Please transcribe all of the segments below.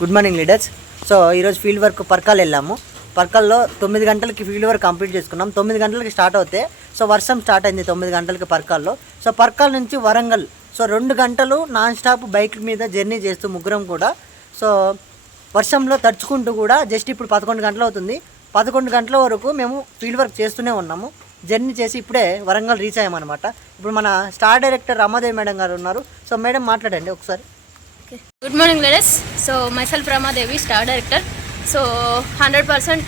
Good morning leaders. So ఈరోజు field work Parkal వెళ్ళాము. పర్కాల్లో 9 గంటలకి ఫీల్డ్ వర్క్ కంప్లీట్ చేసుకున్నాం. 9 గంటలకి స్టార్ట్ అవుతే సో వర్షం స్టార్ట్ అయింది 9 గంటలకి పర్కాల్లో. సో పర్కాల్ నుంచి వరంగల్ సో 2 గంటలు నాన్ స్టాప్ బైక్ మీద జర్నీ చేస్తూ ముగ్గురం కూడా సో వర్షంలో తడుచుకుంటూ కూడా జస్ట్ ఇప్పుడు 11 గంటలు అవుతుంది. 11 గంటల వరకు మేము ఫీల్డ్ వర్క్ చేస్తూనే ఉన్నాము. జర్నీ చేసి ఇప్పుడే వరంగల్ రీచ్ అయ్యామన్నమాట. ఇప్పుడు మన స్టార్ డైరెక్టర్ రమాదేవి మేడం గారు ఉన్నారు. సో మేడం మాట్లాడండి ఒకసారి. Okay, good morning ladies. So myself Ramadevi, star director. So 100%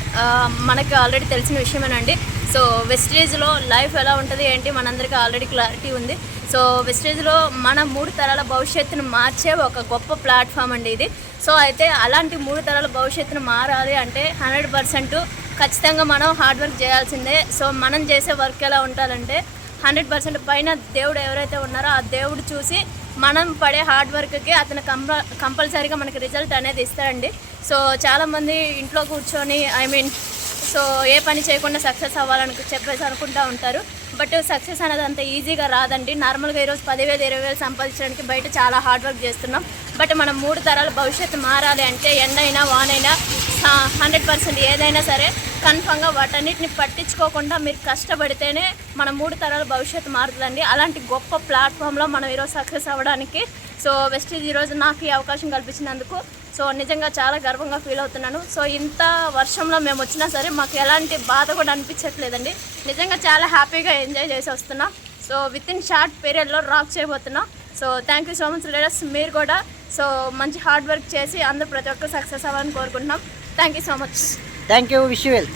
మనకి ఆల్రెడీ తెలిసిన విషయమేనండి. సో వెస్టేజ్లో లైఫ్ ఎలా ఉంటుంది ఏంటి మనందరికీ ఆల్రెడీ క్లారిటీ ఉంది. సో వెస్టేజ్లో మన 3 తరాల భవిష్యత్తును మార్చే ఒక గొప్ప ప్లాట్ఫామ్ అండి ఇది. సో అయితే అలాంటి 3 తరాల భవిష్యత్తును మారాలి అంటే 100% ఖచ్చితంగా మనం హార్డ్ వర్క్ చేయాల్సిందే. సో మనం చేసే వర్క్ ఎలా ఉండాలంటే 100% పైన దేవుడు ఎవరైతే ఉన్నారో ఆ దేవుడు చూసి మనం పడే హార్డ్ వర్క్కి అతను కంపల్సరీగా మనకి రిజల్ట్ అనేది ఇస్తాడండి. సో చాలామంది ఇంట్లో కూర్చొని సో ఏ పని చేయకుండా సక్సెస్ అవ్వాలని చెప్పేసి అనుకుంటూ ఉంటారు. బట్ సక్సెస్ అనేది అంత ఈజీగా రాదండి. నార్మల్గా ఈరోజు 10,000 20,000 సంపాదించడానికి బయట చాలా హార్డ్ వర్క్ చేస్తున్నాం. బట్ మనం 3 తరాల భవిష్యత్తు మారాలి అంటే ఎండైనా వానైనా 100% ఏదైనా సరే కన్ఫామ్గా వాటన్నిటిని పట్టించుకోకుండా మీరు కష్టపడితేనే మన 3 తరాల భవిష్యత్తు మారుతుందండి. అలాంటి గొప్ప ప్లాట్ఫామ్లో మనం ఈరోజు సక్సెస్ అవ్వడానికి సో వెస్టీజ్ ఈరోజు నాకు ఈ అవకాశం కల్పించినందుకు సో నిజంగా చాలా గర్వంగా ఫీల్ అవుతున్నాను. సో ఇంత వర్షంలో మేము వచ్చినా సరే మాకు ఎలాంటి బాధ కూడా అనిపించట్లేదండి. నిజంగా చాలా హ్యాపీగా ఎంజాయ్ చేసి వస్తున్నాం. సో విత్ ఇన్ షార్ట్ పీరియడ్లో రాక్ చేయబోతున్నాం. So thank you so much leaders. మీరు కూడా సో మంచి హార్డ్ వర్క్ చేసి అందరూ ప్రతి ఒక్కరు సక్సెస్ అవ్వాలని కోరుకుంటున్నాం. Thank you so much. Thank you. Wish you well.